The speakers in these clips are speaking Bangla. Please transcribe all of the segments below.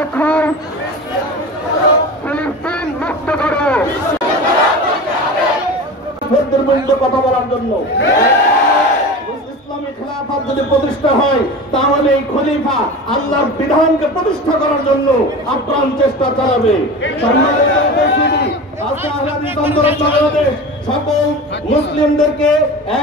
এক হও, ফিলিস্তিন মুক্ত করো। কথা বলার জন্য ইসলামী খেলাফত যদি প্রতিষ্ঠা হয় তাহলে এই খলিফা আল্লাহর বিধানকে প্রতিষ্ঠা করার জন্য আপ্রাণ চেষ্টা চালাবে। বাংলাদেশ সকল মুসলিমদেরকে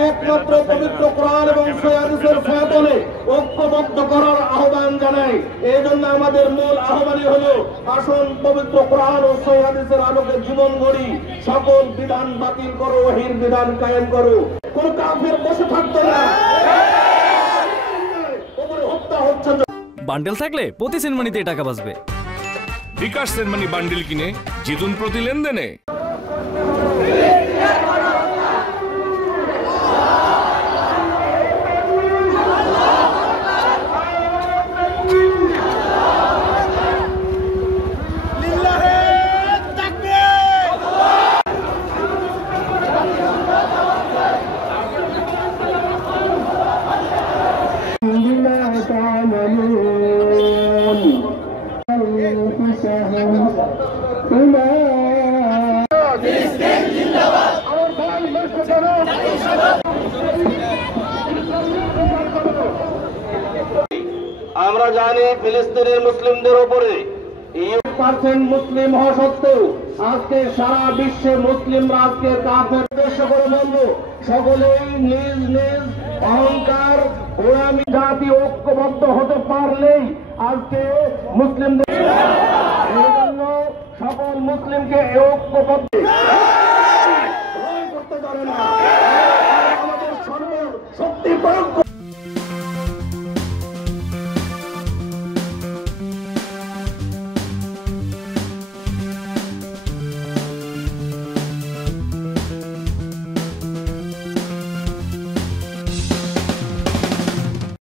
একমাত্র পবিত্র কোরআন এবং সহিহ হাদিসের ছায়াতলে ঐক্যবদ্ধ করার আহ্বান জানাই। এই জন্য আমাদের মূল আহ্বানই হলো আসুন পবিত্র কোরআন ও সহিহ হাদিসের আলোকে জীবন গড়ি, সকল বিধান বাতিল করো, ওহীর বিধান কায়েম করো। কোন কাফের বসে থাকতো না। বান্ডেল থাকলে প্রতি সেনমানিতে টাকা বাঁচবে। বিকাশ সেনমানি বান্ডেল কিনে জিতুন প্রতি লেনদেনে। আমরা জানি ফিলিস্তিনের মুসলিমদের উপরে 1% মুসলিম হওয়া সত্ত্বেও আজকে সারা বিশ্বে মুসলিমরা আজকে কাফের উদ্দেশ্য করে বলবো সকলেই নিজ নিজ অহংকার ওরামি জাতি ঐক্যবদ্ধ হতে পারলেই আজকে মুসলিমদের এই জন্য সকল মুসলিমকে ঐক্যবদ্ধ করতে পারে না।